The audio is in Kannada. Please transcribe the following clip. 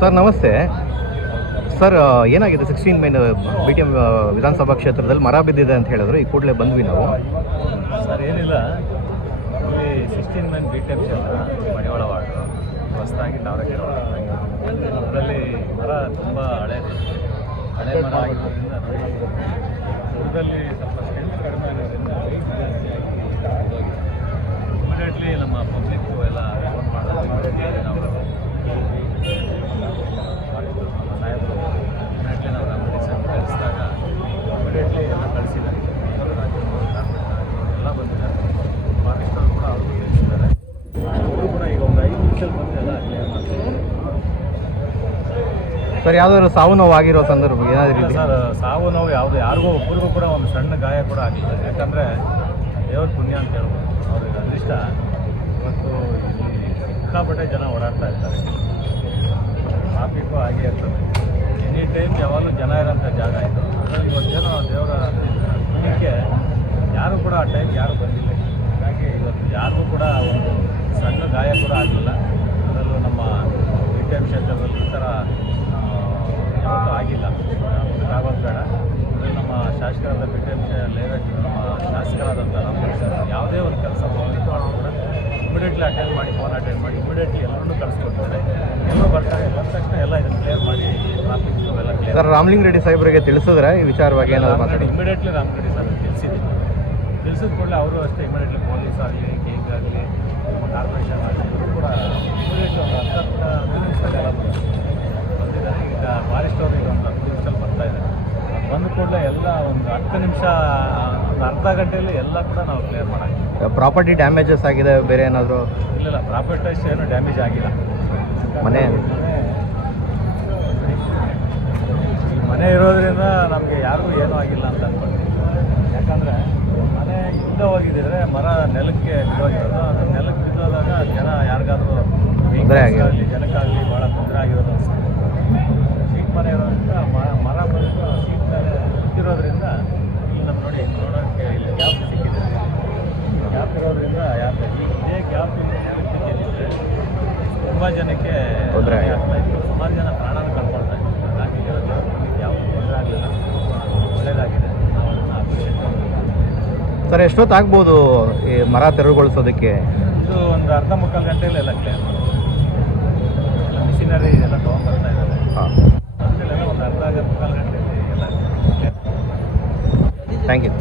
ಸರ್ ನಮಸ್ತೆ. ಸರ್ ಏನಾಗಿದೆ 16 ಮೈನ್ ಬಿ ಟಿ ಎಮ್ ವಿಧಾನಸಭಾ ಕ್ಷೇತ್ರದಲ್ಲಿ ಮರ ಬಿದ್ದಿದೆ ಅಂತ ಹೇಳಿದ್ರು. ಈ ಕೂಡಲೇ ಬಂದ್ವಿ ನಾವು. ಸರ್ ಏನಿಲ್ಲ, ಇಲ್ಲಿ 16 ಮೈನ್ ಬಿ ಟಿ ಎಮ್ ಕ್ಷೇತ್ರ ಮಡಿವಾಳ ವಾರ್ಡು ಹೊಸದಾಗಿ ತಾವರೆಕೆರೆ ವಾರ್ಡ್. ಅದರಲ್ಲಿ ಮರ ತುಂಬ ಹಳೆ ಮರ ಆಗಿರೋದ್ರಿಂದ ಊರಲ್ಲಿ ಸ್ವಲ್ಪ ಸ್ಟ್ರೆಂತ್ ಕಡಿಮೆ ಆಗೋದ್ರಿಂದ ಇಮಿಡಿಯೇಟ್ಲಿ ನಮ್ಮ ಪಬ್ಲಿಕ್ಕು ಎಲ್ಲ ಫೋನ್ ಮಾಡೋದು ನಾವು ಸಾಹೇಬರು ಇಮಿಡಿಯೇಟ್ಲಿ ನಾವು ನಮ್ಮ ಕಳಿಸಿದಾಗ ಇಮಿಡಿಯೇಟ್ಲಿ ಎಲ್ಲ ಕಳಿಸಿದ್ದಾರೆ. ಎಲ್ಲ ಬಂದಿದ್ದಾರೆ. ಫಾರೆಸ್ಟರು ಕೂಡ ಅವರು ತಿಳಿಸಿದ್ದಾರೆ. ಅವರು ಕೂಡ ಈಗ ಒಂದು 5 ನಿಮಿಷದಲ್ಲಿ ಬಂದು ಎಲ್ಲ ಕ್ಲಿಯರ್ ಮಾಡ್ತಾರೆ. ಸರ್ ಯಾವ್ದಾದ್ರು ಸಾವು ನೋವು ಆಗಿರೋ ಸಂದರ್ಭ ಏನಾದರೂ ಸರ್ ಸಾವು ನೋವು ಯಾವುದು ಯಾರಿಗೂ ಒಬ್ಬರಿಗೂ ಕೂಡ ಒಂದು ಸಣ್ಣ ಗಾಯ ಕೂಡ ಆಗಿಲ್ಲ. ಯಾಕಂದರೆ ದೇವ್ರ ಪುಣ್ಯ ಅಂತ ಹೇಳ್ಬೋದು. ಅವ್ರಿಗೆ ಅದೃಷ್ಟ. ಇವತ್ತು ಇಲ್ಲಿ ಸಿಕ್ಕಾಪಟ್ಟೆ ಜನ ಓಡಾಡ್ತಾ ಇರ್ತಾರೆ. ಟ್ರಾಫಿಕ್ಕು ಹಾಗೆ ಇರ್ತದೆ. ಎನಿ ಟೈಮ್ ಯಾವಾಗಲೂ ಜನ ಇರೋಂಥ ಜಾಗ ಇದು. ಇವತ್ತೇನೋ ದೇವರ ಪುಣ್ಯಕ್ಕೆ ಯಾರೂ ಕೂಡ ಆ ಟೈಮ್ ಯಾರೂ ಬಂದಿಲ್ಲ. ಹಾಗಾಗಿ ಇವತ್ತು ಯಾರಿಗೂ ಕೂಡ ಒಂದು ಸಣ್ಣ ಗಾಯ ಕೂಡ ಆಗಲಿಲ್ಲ. ಅದರಲ್ಲೂ ನಮ್ಮ ಬಿ ಟಿ ಎಮ್ ಕ್ಷೇತ್ರದಲ್ಲಿ ಈ ಥರ ಯಾವತ್ತೂ ಆಗಿಲ್ಲ. ಮುಂದಕ್ಕಾಗೋದು ಬೇಡ. ಅದರಲ್ಲಿ ನಮ್ಮ ಶಾಸಕರಾದ ಬಿ ಟಿ ಎಮ್ ಲೇಔಟ್ ನಮ್ಮ ಶಾಸಕರಾದಂಥ ನಮ್ಮ ಯಾವುದೇ ಒಂದು ಕೆಲಸ ಪಬ್ಲಿಕ್ ಮಾಡೋದು ಕೂಡ ಇಮಿಡಿಯೇಟ್ಲಿ ಅಟೆಂಡ್ ಮಾಡಿ, ಫೋನ್ ಅಟೆಂಡ್ ಮಾಡಿ ಇಮಿಡಿಯೇಟ್ಲಿ ಎಲ್ಲರೂ ಕಳಿಸ್ಕೊಡ್ತಾರೆ. ಎಲ್ಲರೂ ಬರ್ತಾರೆ. ಬಂದ ತಕ್ಷಣ ಎಲ್ಲ ಇದನ್ನು ಕ್ಲಿಯರ್ ಮಾಡಿ ಟ್ರಾಫಿಕ್ ಎಲ್ಲ ಕ್ಲಿಯರ್. ಸರ್ ರಾಮಲಿಂಗ ರೆಡ್ಡಿ ಸಾಹೇಬರಿಗೆ ತಿಳಿಸಿದ್ರೆ ಈ ವಿಚಾರವಾಗಿ ಏನಾದ್ರು ಮಾತಾಡಿ? ಇಮಿಡಿಯೇಟ್ಲಿ ರಾಮರೆಡ್ಡಿ ಸರ್ ತಿಳಿಸಿದ್ದೀನಿ. ತಿಳಿಸಿದ ಕೂಡಲೇ ಅವರು ಅಷ್ಟೇ ಇಮಿಡಿಯೇಟ್ಲಿ ಪೊಲೀಸ್ ಆಗಲಿ, ಕೇಂದ್ರ ಆಗಲಿ, ನಮ್ಮ ಕಾರ್ಪೊರೇಷನ್ ಆಗಲಿ ಇವರು ಕೂಡ ಇಮಿಡಿಯೇಟ್ ಒಂದು 10 ನಿಮಿಷದಲ್ಲ ಬಂದಿದ್ದಾರೆ. ಈಗ ಫಾರೆಸ್ಟ್ ಅವರು ಈಗ ಒಂದು 10 ನಿಮಿಷದಲ್ಲಿ ಬರ್ತಾಯಿದ್ದಾರೆ. ಬಂದ ಕೂಡಲೇ ಎಲ್ಲ ಒಂದು 10 ನಿಮಿಷ, ಒಂದು ಅರ್ಧ ಗಂಟೆಯಲ್ಲಿ ಎಲ್ಲ ಕೂಡ ನಾವು ಕ್ಲಿಯರ್ ಮಾಡೋಣ. ಪ್ರಾಪರ್ಟಿ ಡ್ಯಾಮೇಜಸ್ ಆಗಿದೆ ಬೇರೆ ಏನಾದರೂ? ಇಲ್ಲ, ಪ್ರಾಪರ್ಟೈಸ್ ಏನು ಡ್ಯಾಮೇಜ್ ಆಗಿಲ್ಲ. ಮನೆ ಇರೋದ್ರಿಂದ ನಮಗೆ ಯಾರಿಗೂ ಏನೂ ಆಗಿಲ್ಲ ಅಂತ ಅಂದ್ಕೊಳ್ತೀವಿ. ಯಾಕಂದರೆ ಮನೆ ಹಿಂದೆ ಹೋಗಿದ್ದರೆ ಮರ ನೆಲಕ್ಕೆ ಬಿದ್ದೋಗಿರೋದು. ಅದು ನೆಲಕ್ಕೆ ಬಿದ್ದೋದಾಗ ಜನ ಯಾರಿಗಾದ್ರೂ ಆಗಲಿ ಜನಕ್ಕಾಗಲಿ ಭಾಳ ತೊಂದರೆ ಆಗಿರೋದು ಅನಿಸ್ತದೆ. ಸೀಟ್ ಮನೆ ಇರೋದ್ರಿಂದ ಮರ ಬಂದು ಸೀಟ್ ಮೇಲೆ ಬಿದ್ದಿರೋದ್ರಿಂದ ಇಲ್ಲಿ ನಮ್ಮ ನೋಡಿ ನೋಡೋಕ್ಕೆ ಇಲ್ಲಿ ಗ್ಯಾಪ್ ಸಿಕ್ಕಿದೆ. ಗ್ಯಾಪ್ ಇರೋದ್ರಿಂದ ಇದೇ ಗ್ಯಾಪ್ ನೆಲಕ್ಕೆ ಬಿದ್ದಿದ್ರೆ ತುಂಬ ಜನಕ್ಕೆ ತೊಂದರೆ ಆಗ್ತಾಯಿತ್ತು. ಸುಮಾರು ಜನ ಪ್ರಾಣನ ಕಳ್ಕೊಳ್ತಾ ಇತ್ತು. ಹಾಗಾಗಿ ಯಾವುದು ತೊಂದರೆ ಆಗಲಿಲ್ಲ, ಒಳ್ಳೆಯದಾಗಿದೆ. ನಾವು ಅದನ್ನು ಅಪ್ರಿಷಿಯೇಟ್ ಮಾಡ್ತೀವಿ. ಸರ್ ಎಷ್ಟೊತ್ತಾಗ್ಬೋದು ಈ ಮರ ತೆರವುಗೊಳಿಸೋದಕ್ಕೆ? ಇದು ಒಂದು ಅರ್ಧ ಮುಕ್ಕಾಲು ಗಂಟೆಯಲ್ಲಿ ಎಲ್ಲ ಕ್ಲಿಯರ್ ಮಾಡಿ ಎಲ್ಲ ಮಿಷಿನರಿ ಇದೆಲ್ಲ ತೊಗೊಂಡ್ಬರ್ತಾ ಇದ್ದಾರೆ. ಅದಕ್ಕೆಲ್ಲ ಒಂದು ಅರ್ಧ ಮುಕ್ಕಾಲು ಗಂಟೆಯಲ್ಲಿ ಎಲ್ಲ ಕ್ಲಿಯರ್. Thank you.